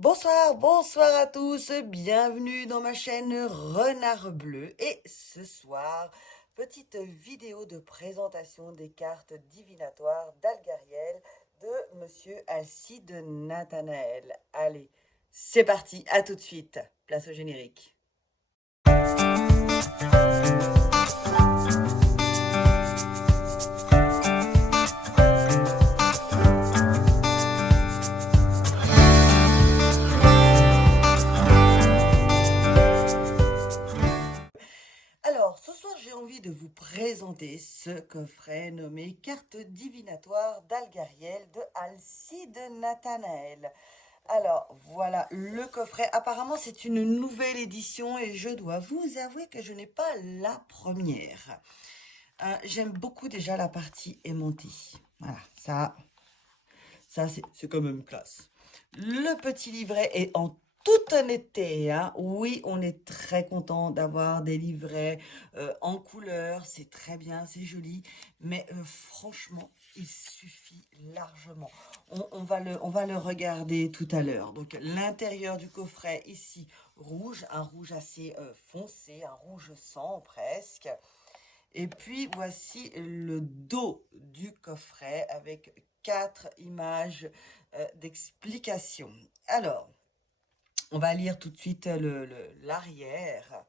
Bonsoir, bonsoir à tous, bienvenue dans ma chaîne Renard Bleu. Et ce soir, petite vidéo de présentation des cartes divinatoires d'Algariel de Monsieur Alcide Nathanaël. Allez, c'est parti, à tout de suite, place au générique. Alors, ce soir, j'ai envie de vous présenter ce coffret nommé Cartes divinatoires d'Algariel de Alcide Nathanaël. Alors, voilà le coffret. Apparemment, c'est une nouvelle édition et je dois vous avouer que je n'ai pas la première. J'aime beaucoup déjà la partie aimantée. Voilà, ça c'est quand même classe. Le petit livret est en toute honnêteté, hein. Oui, on est très content d'avoir des livrets en couleur, c'est très bien, c'est joli, mais franchement, il suffit largement. On va le regarder tout à l'heure. Donc, l'intérieur du coffret, ici, rouge, un rouge assez foncé, un rouge sang presque. Et puis voici le dos du coffret avec 4 images d'explication. Alors, on va lire tout de suite l'arrière.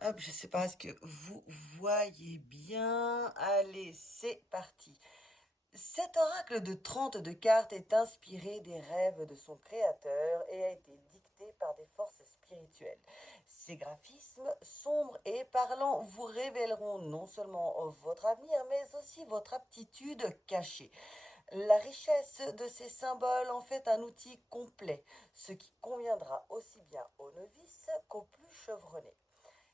Hop, je ne sais pas, est-ce que vous voyez bien? Allez, c'est parti. Cet oracle de 32 cartes est inspiré des rêves de son créateur et a été dicté par des forces spirituelles. Ces graphismes, sombres et parlants, vous révéleront non seulement votre avenir, mais aussi votre aptitude cachée. La richesse de ces symboles en fait un outil complet, ce qui conviendra aussi bien aux novices qu'aux plus chevronnés.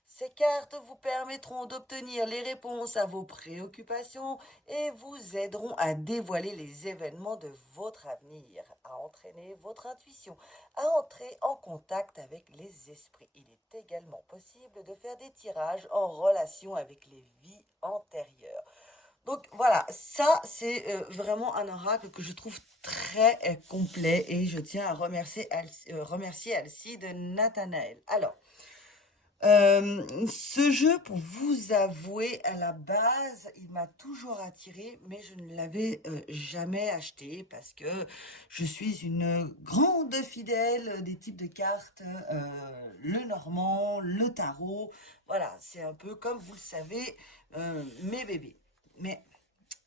Ces cartes vous permettront d'obtenir les réponses à vos préoccupations et vous aideront à dévoiler les événements de votre avenir, à entraîner votre intuition, à entrer en contact avec les esprits. Il est également possible de faire des tirages en relation avec les vies antérieures. Donc voilà, ça c'est vraiment un oracle que je trouve très complet et je tiens à remercier Alcide Nathanaël. Alors, ce jeu, pour vous avouer, à la base, il m'a toujours attiré, mais je ne l'avais jamais acheté parce que je suis une grande fidèle des types de cartes, le normand, le tarot. Voilà, c'est un peu comme vous le savez, mes bébés. Mais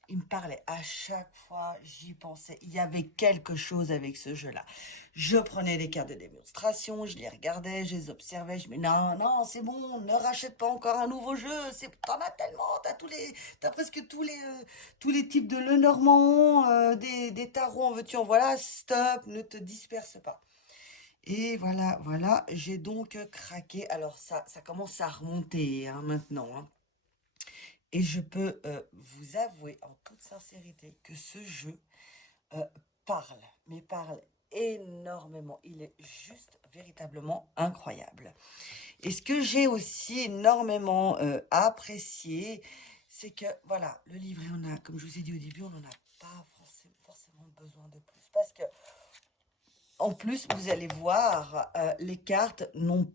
il me parlait à chaque fois, j'y pensais. Il y avait quelque chose avec ce jeu-là. Je prenais les cartes de démonstration, je les regardais, je les observais. Je me disais, non, non, c'est bon, ne rachète pas encore un nouveau jeu. T'en as tellement, t'as presque tous les types de Lenormand, des tarots, en veux-tu, en voilà. Stop, ne te disperse pas. Et voilà, voilà, j'ai donc craqué. Alors ça commence à remonter hein, maintenant, hein. Et je peux vous avouer en toute sincérité que ce jeu euh, parle, mais parle énormément. Il est juste véritablement incroyable. Et ce que j'ai aussi énormément apprécié, c'est que, voilà, le livret, on a, comme je vous ai dit au début, on n'en a pas forcément besoin de plus. Parce que en plus, vous allez voir, les cartes ne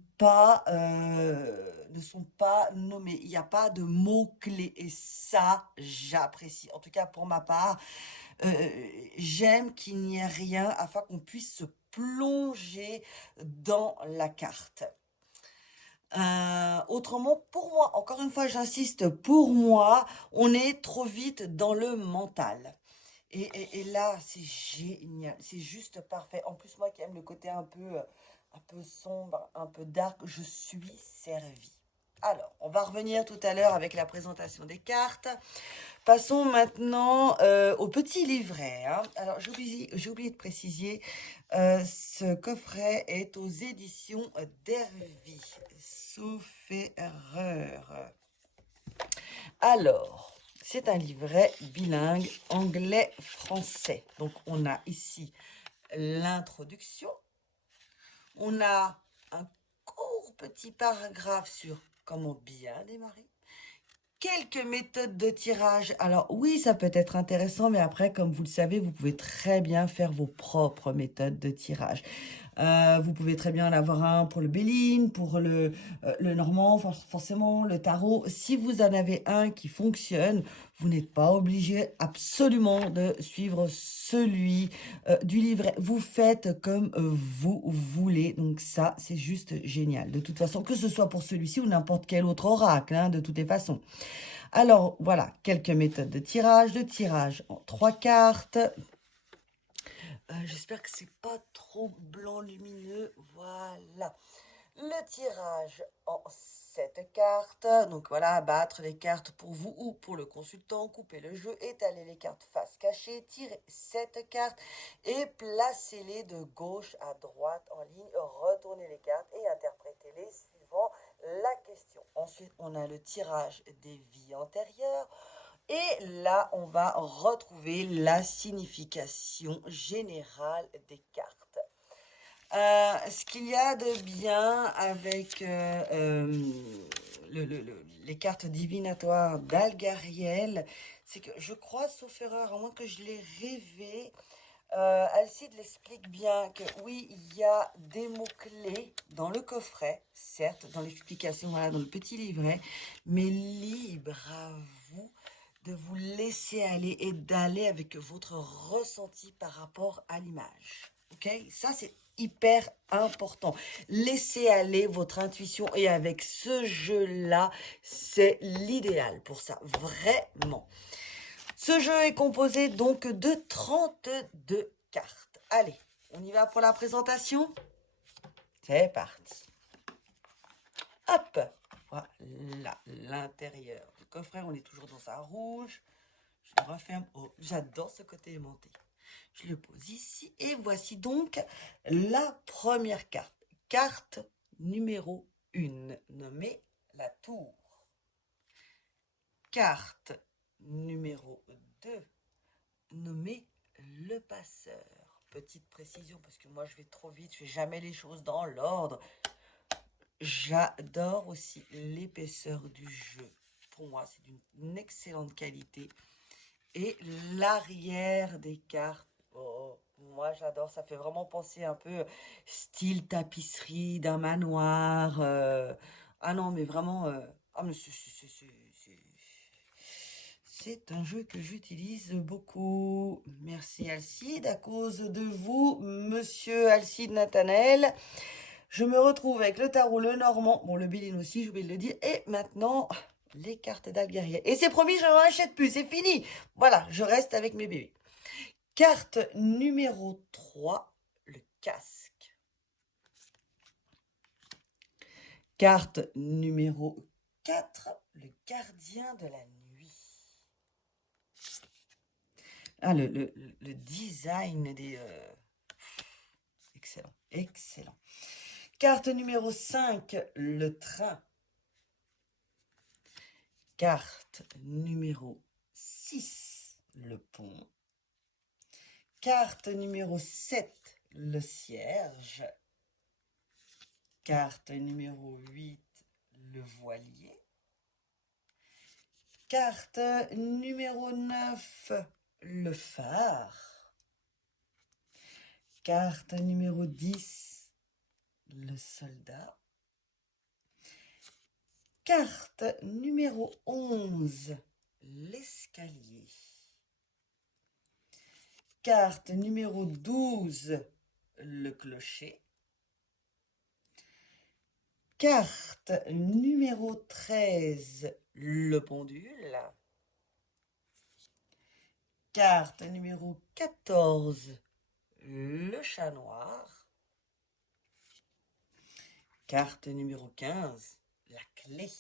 sont pas nommées. Il n'y a pas de mots-clés. Et ça, j'apprécie. En tout cas, pour ma part, j'aime qu'il n'y ait rien afin qu'on puisse se plonger dans la carte. Autrement, pour moi, encore une fois, j'insiste, pour moi, on est trop vite dans le mental. Et là, c'est génial, c'est juste parfait. En plus, moi qui aime le côté un peu sombre, un peu dark, je suis servie. Alors, on va revenir tout à l'heure avec la présentation des cartes. Passons maintenant au petit livret, hein. Alors, j'ai oublié de préciser, ce coffret est aux éditions d'Hervy, sauf erreur. Alors, c'est un livret bilingue anglais-français. Donc, on a ici l'introduction. On a un court petit paragraphe sur comment bien démarrer. quelques méthodes de tirage. Alors oui, ça peut être intéressant, mais après, comme vous le savez, vous pouvez très bien faire vos propres méthodes de tirage. Vous pouvez très bien en avoir un pour le Béline, pour le Normand, forcément, le tarot. Si vous en avez un qui fonctionne, vous n'êtes pas obligé absolument de suivre celui du livret. Vous faites comme vous voulez. Donc ça, c'est juste génial. De toute façon, que ce soit pour celui-ci ou n'importe quel autre oracle, hein, de toutes les façons. Alors voilà, quelques méthodes de tirage. De tirage en 3 cartes. J'espère que c'est pas trop blanc lumineux. Voilà. Le tirage en 7 cartes. Donc voilà, battre les cartes pour vous ou pour le consultant. Couper le jeu, étaler les cartes face cachée. Tirer 7 cartes et placez-les de gauche à droite en ligne. Retournez les cartes et interprétez-les suivant la question. Ensuite, on a le tirage des vies antérieures. Et là, on va retrouver la signification générale des cartes. Ce qu'il y a de bien avec les cartes divinatoires d'Algariel, c'est que je crois, sauf erreur, à moins que je l'ai rêvé, Alcide l'explique bien que oui, il y a des mots-clés dans le coffret, certes, dans l'explication, voilà, dans le petit livret, mais libre à vous de vous laisser aller et d'aller avec votre ressenti par rapport à l'image. Ok? Ça, c'est hyper important. Laissez aller votre intuition et avec ce jeu-là, c'est l'idéal pour ça, vraiment. Ce jeu est composé donc de 32 cartes. Allez, on y va pour la présentation? C'est parti. Hop, voilà l'intérieur du coffret. On est toujours dans un rouge. Je le referme. Oh, j'adore ce côté aimanté. Je le pose ici. Et voici donc la première carte. Carte numéro 1, nommée la tour. Carte numéro 2, nommée le passeur. Petite précision, parce que moi je vais trop vite, je fais jamais les choses dans l'ordre. J'adore aussi l'épaisseur du jeu. Pour moi, c'est d'une excellente qualité. Et l'arrière des cartes, oh, moi j'adore, ça fait vraiment penser un peu style tapisserie d'un manoir. Ah non, mais vraiment, ah, mais c'est un jeu que j'utilise beaucoup. Merci Alcide. À cause de vous, monsieur Alcide Nathanaël, je me retrouve avec le tarot, le normand, bon le Béline aussi, j'ai oublié de le dire, et maintenant les cartes d'Algariel. Et c'est promis, je n'en achète plus, c'est fini. Voilà, je reste avec mes bébés. Carte numéro 3, le casque. Carte numéro 4, le gardien de la nuit. Ah, le design des... Excellent, excellent. Carte numéro 5, le train. Carte numéro 6, le pont. Carte numéro 7, le cierge. Carte numéro 8, le voilier. Carte numéro 9, le phare. Carte numéro 10, le soldat. Carte numéro 11, l'escalier. Carte numéro 12, le clocher. Carte numéro 13, le pendule. Carte numéro 14, le chat noir. Carte numéro 15, la clé.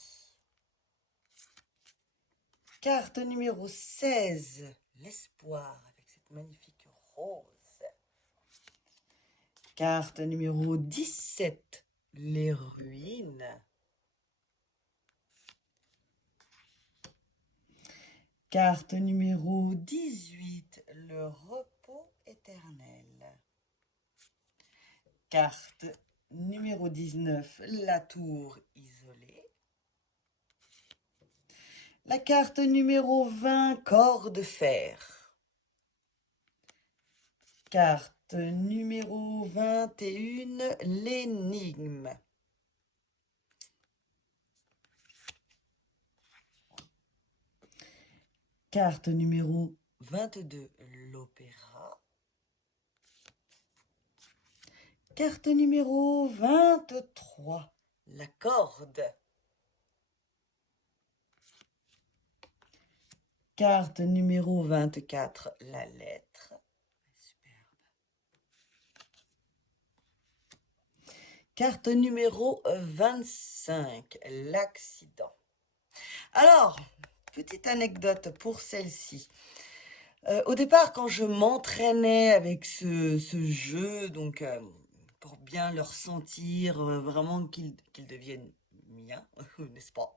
Carte numéro 16, l'espoir avec cette magnifique rose. Carte numéro 17, les ruines. Carte numéro 18, le repos éternel. Carte numéro 19, la tour isolée. La carte numéro 20, corps de fer. Carte numéro 21, l'énigme. Carte numéro 22, l'opéra. Carte numéro 23, la corde. Carte numéro 24, la lettre. Superbe. Carte numéro 25, l'accident. Alors, petite anecdote pour celle-ci. Au départ, quand je m'entraînais avec ce jeu, donc pour bien le ressentir, vraiment qu'il devienne mien, n'est-ce pas?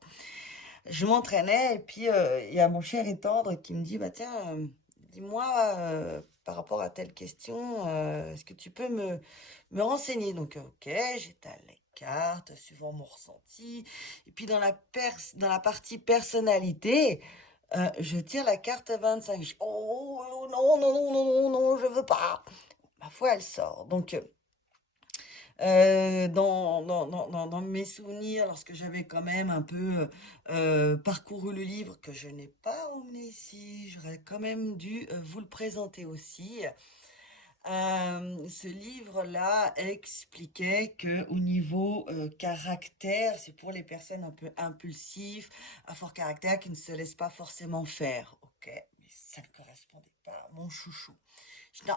Je m'entraînais et puis il y a mon cher et tendre qui me dit, bah tiens, dis-moi par rapport à telle question, est-ce que tu peux me renseigner? Donc ok, j'étale les cartes suivant mon ressenti. Et puis dans la partie personnalité, je tire la carte 25. Je dis, oh non, non, non, non, non, non, je veux pas. Ma foi, elle sort. Donc dans mes souvenirs, lorsque j'avais quand même un peu parcouru le livre, que je n'ai pas emmené ici, j'aurais quand même dû vous le présenter aussi. Ce livre-là expliquait que au niveau caractère, c'est pour les personnes un peu impulsives, à fort caractère, qui ne se laissent pas forcément faire. Ok, mais ça ne correspondait pas à mon chouchou. Je dis, non,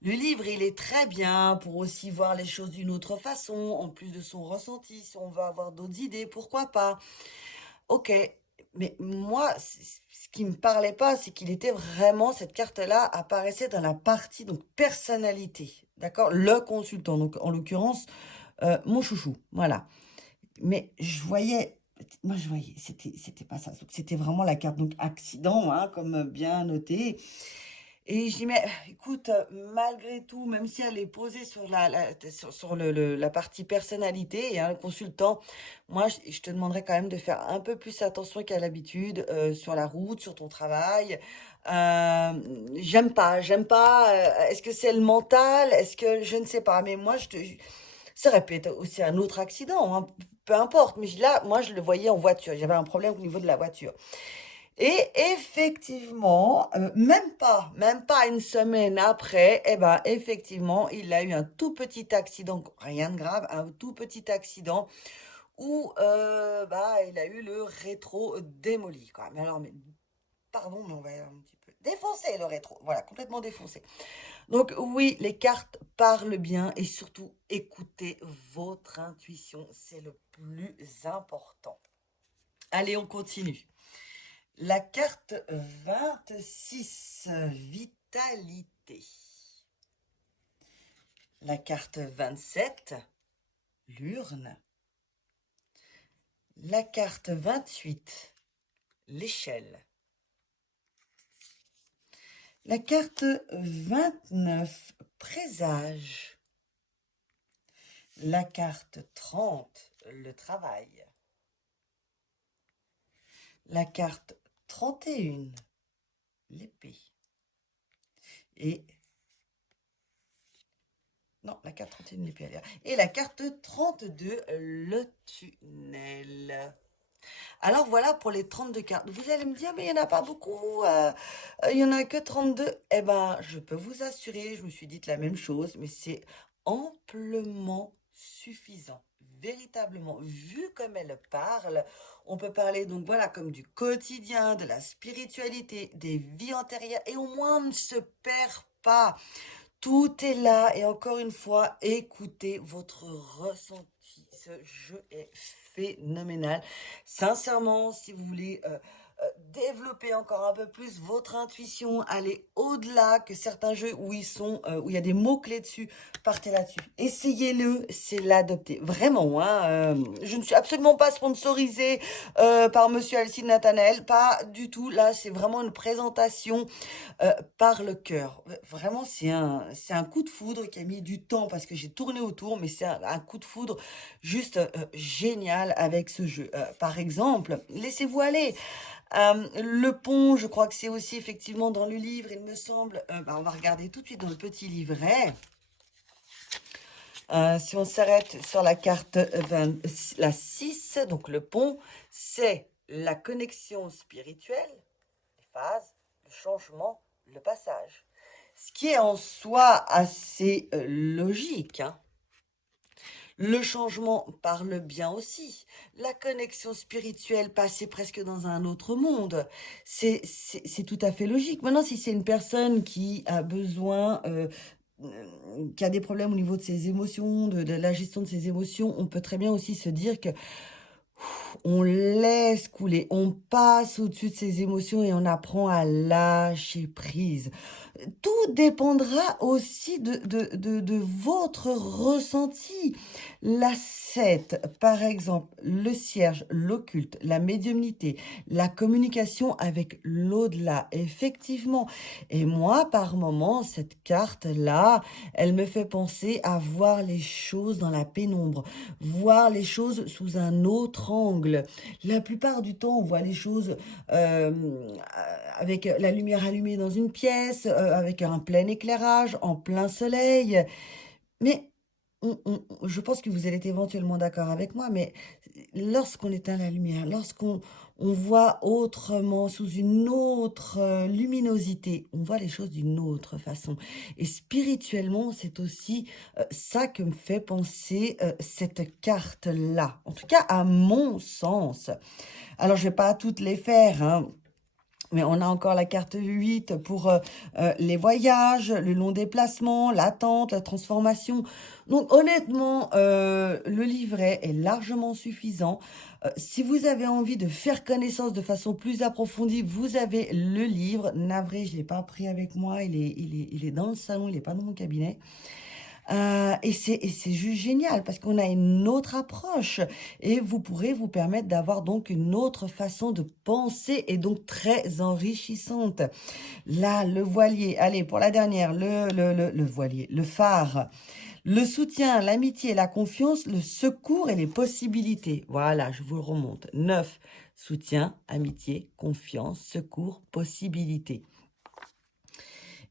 le livre, il est très bien pour aussi voir les choses d'une autre façon, en plus de son ressenti. Si on veut avoir d'autres idées, pourquoi pas? Ok, mais moi, ce qui me parlait pas, c'est qu'il était vraiment, cette carte-là apparaissait dans la partie, donc personnalité, d'accord? Le consultant, donc en l'occurrence, mon chouchou, voilà. Mais moi je voyais, c'était pas ça. Donc, c'était vraiment la carte, donc accident, hein, comme bien noté. Et je dis, mais écoute, malgré tout, même si elle est posée sur sur la partie personnalité, hein, le consultant, moi, je te demanderais quand même de faire un peu plus attention qu'à l'habitude sur la route, sur ton travail. J'aime pas. Est-ce que c'est le mental? Est-ce que je ne sais pas? Mais moi, ça aurait pu être aussi un autre accident, hein, peu importe. Mais là, moi, je le voyais en voiture. J'avais un problème au niveau de la voiture. Et effectivement, même pas une semaine après, eh ben, effectivement, il a eu un tout petit accident, rien de grave, un tout petit accident où, bah, il a eu le rétro démoli, quoi. Mais alors, mais, pardon, mais on va un petit peu défoncer le rétro. Voilà, complètement défoncé. Donc oui, les cartes parlent bien et surtout écoutez votre intuition, c'est le plus important. Allez, on continue. La carte 26, vitalité. La carte 27, l'urne. La carte 28, l'échelle. La carte 29, présage. La carte 30, le travail. La carte 31, l'épée. Et non, la carte 31, l'épée. Et la carte 32, le tunnel. Alors voilà pour les 32 cartes. Vous allez me dire, mais il n'y en a pas beaucoup, il n'y en a que 32. Eh ben, je peux vous assurer, je me suis dit la même chose, mais c'est amplement suffisant. Véritablement, vu comme elle parle, on peut parler donc voilà comme du quotidien, de la spiritualité, des vies antérieures, et au moins on ne se perd pas. Tout est là et encore une fois, écoutez votre ressenti. Ce jeu est phénoménal. Sincèrement, si vous voulez développer encore un peu plus votre intuition, aller au-delà que certains jeux où où il y a des mots-clés dessus, partez là-dessus. Essayez-le, c'est l'adopter. Vraiment, hein, je ne suis absolument pas sponsorisée par Monsieur Alcide Nathanaël, pas du tout. Là, c'est vraiment une présentation par le cœur. Vraiment, c'est un coup de foudre qui a mis du temps parce que j'ai tourné autour, mais c'est un coup de foudre juste génial avec ce jeu. Par exemple, laissez-vous aller. Le pont, je crois que c'est aussi effectivement dans le livre, il me semble. On va regarder tout de suite dans le petit livret. Si on s'arrête sur la carte la 6, donc le pont, c'est la connexion spirituelle, les phases, le changement, le passage. Ce qui est en soi assez logique, hein. Le changement par le bien aussi. La connexion spirituelle, passer presque dans un autre monde. C'est tout à fait logique. Maintenant, si c'est une personne qui a besoin, qui a des problèmes au niveau de ses émotions, de la gestion de ses émotions, on peut très bien aussi se dire que on laisse couler, on passe au-dessus de ses émotions et on apprend à lâcher prise. Tout dépendra aussi de votre ressenti. L'ascète, par exemple, le cierge, l'occulte, la médiumnité, la communication avec l'au-delà, effectivement. Et moi, par moments, cette carte-là, elle me fait penser à voir les choses dans la pénombre, voir les choses sous un autre angle. La plupart du temps, on voit les choses avec la lumière allumée dans une pièce, avec un plein éclairage, en plein soleil. Mais je pense que vous allez être éventuellement d'accord avec moi, mais lorsqu'on éteint la lumière, lorsqu'on voit autrement, sous une autre luminosité, on voit les choses d'une autre façon. Et spirituellement, c'est aussi ça que me fait penser cette carte-là. En tout cas, à mon sens. Alors, je vais pas toutes les faire, hein. Mais on a encore la carte 8 pour les voyages, le long déplacement, l'attente, la transformation. Donc honnêtement, le livret est largement suffisant. Si vous avez envie de faire connaissance de façon plus approfondie, vous avez le livre. Navré, je ne l'ai pas pris avec moi, il est dans le salon, il n'est pas dans mon cabinet. Et c'est juste génial parce qu'on a une autre approche et vous pourrez vous permettre d'avoir donc une autre façon de penser et donc très enrichissante. Là, le voilier, allez, pour la dernière, le voilier, le phare, le soutien, l'amitié, la confiance, le secours et les possibilités. Voilà, je vous le remonte. 9, soutien, amitié, confiance, secours, possibilités.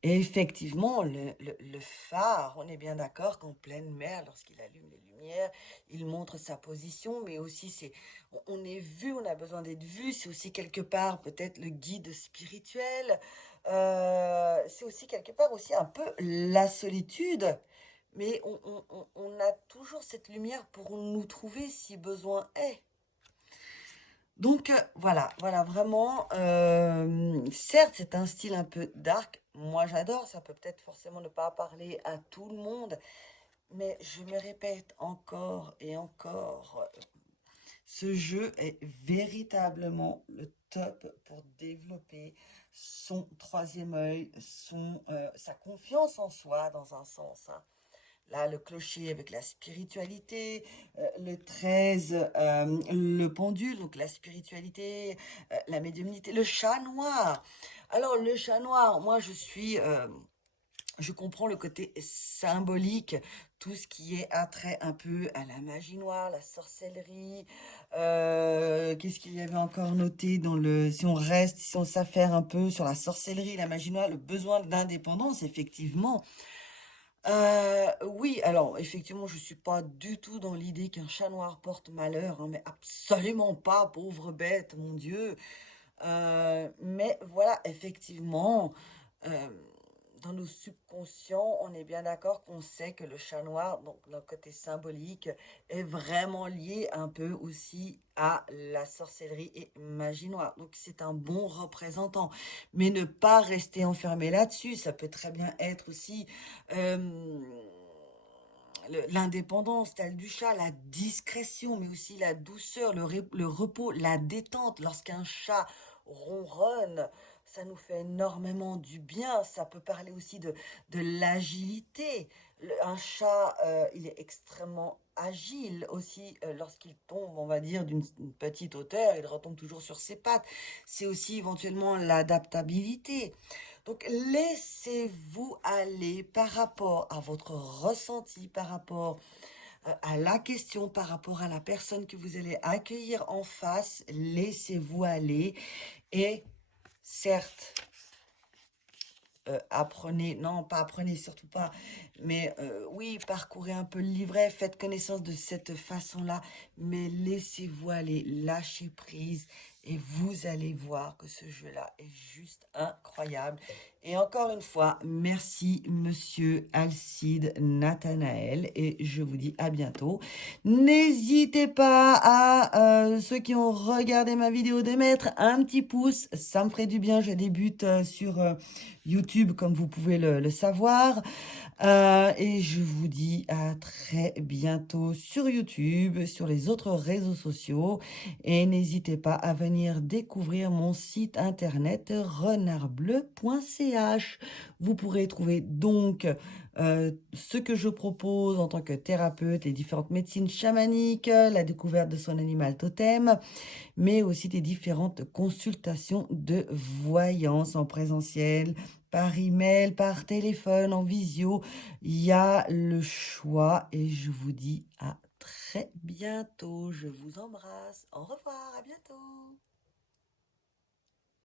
Et effectivement, le phare, on est bien d'accord qu'en pleine mer, lorsqu'il allume les lumières, il montre sa position, mais aussi on est vu, on a besoin d'être vu. C'est aussi quelque part peut-être le guide spirituel. C'est aussi quelque part aussi un peu la solitude. Mais on a toujours cette lumière pour nous trouver si besoin est. Donc voilà, vraiment, certes, c'est un style un peu dark. Moi, j'adore. Ça peut peut-être forcément ne pas parler à tout le monde, mais je me répète encore et encore, ce jeu est véritablement le top pour développer son troisième œil, sa confiance en soi dans un sens, hein. Là, le clocher avec la spiritualité, le 13, le pendule, donc la spiritualité, la médiumnité, le chat noir. Alors, le chat noir, moi, je comprends le côté symbolique, tout ce qui est attrait un peu à la magie noire, la sorcellerie. Qu'est-ce qu'il y avait encore noté si on s'affaire un peu sur la sorcellerie, la magie noire, le besoin d'indépendance, effectivement. Oui, alors effectivement, je suis pas du tout dans l'idée qu'un chat noir porte malheur, hein, mais absolument pas, pauvre bête, mon Dieu. Mais voilà, effectivement, euh, dans nos subconscients, on est bien d'accord qu'on sait que le chat noir, donc le côté symbolique, est vraiment lié un peu aussi à la sorcellerie et magie noire. Donc c'est un bon représentant. Mais ne pas rester enfermé là-dessus, ça peut très bien être aussi euh, l'indépendance, telle du chat, la discrétion, mais aussi la douceur, le repos, la détente. Lorsqu'un chat ronronne, ça nous fait énormément du bien. Ça peut parler aussi de l'agilité. Un chat, il est extrêmement agile aussi lorsqu'il tombe, on va dire, d'une petite hauteur, il retombe toujours sur ses pattes. C'est aussi éventuellement l'adaptabilité. Donc laissez-vous aller par rapport à votre ressenti, par rapport à la question par rapport à la personne que vous allez accueillir en face. Laissez-vous aller et certes, apprenez, non, pas apprenez, surtout pas, mais oui, parcourez un peu le livret, faites connaissance de cette façon-là, mais laissez-vous aller, lâchez prise, et vous allez voir que ce jeu-là est juste incroyable. Et encore une fois, merci, monsieur Alcide Nathanaël, et je vous dis à bientôt. N'hésitez pas à ceux qui ont regardé ma vidéo de mettre un petit pouce, ça me ferait du bien, je débute sur YouTube, comme vous pouvez le savoir. Et je vous dis à très bientôt sur YouTube, sur les autres réseaux sociaux. Et n'hésitez pas à venir découvrir mon site internet renardbleu.ch. Vous pourrez trouver donc ce que je propose en tant que thérapeute, les différentes médecines chamaniques, la découverte de son animal totem, mais aussi des différentes consultations de voyance en présentiel, par email, par téléphone, en visio. Il y a le choix et je vous dis à très bientôt. Je vous embrasse. Au revoir, à bientôt.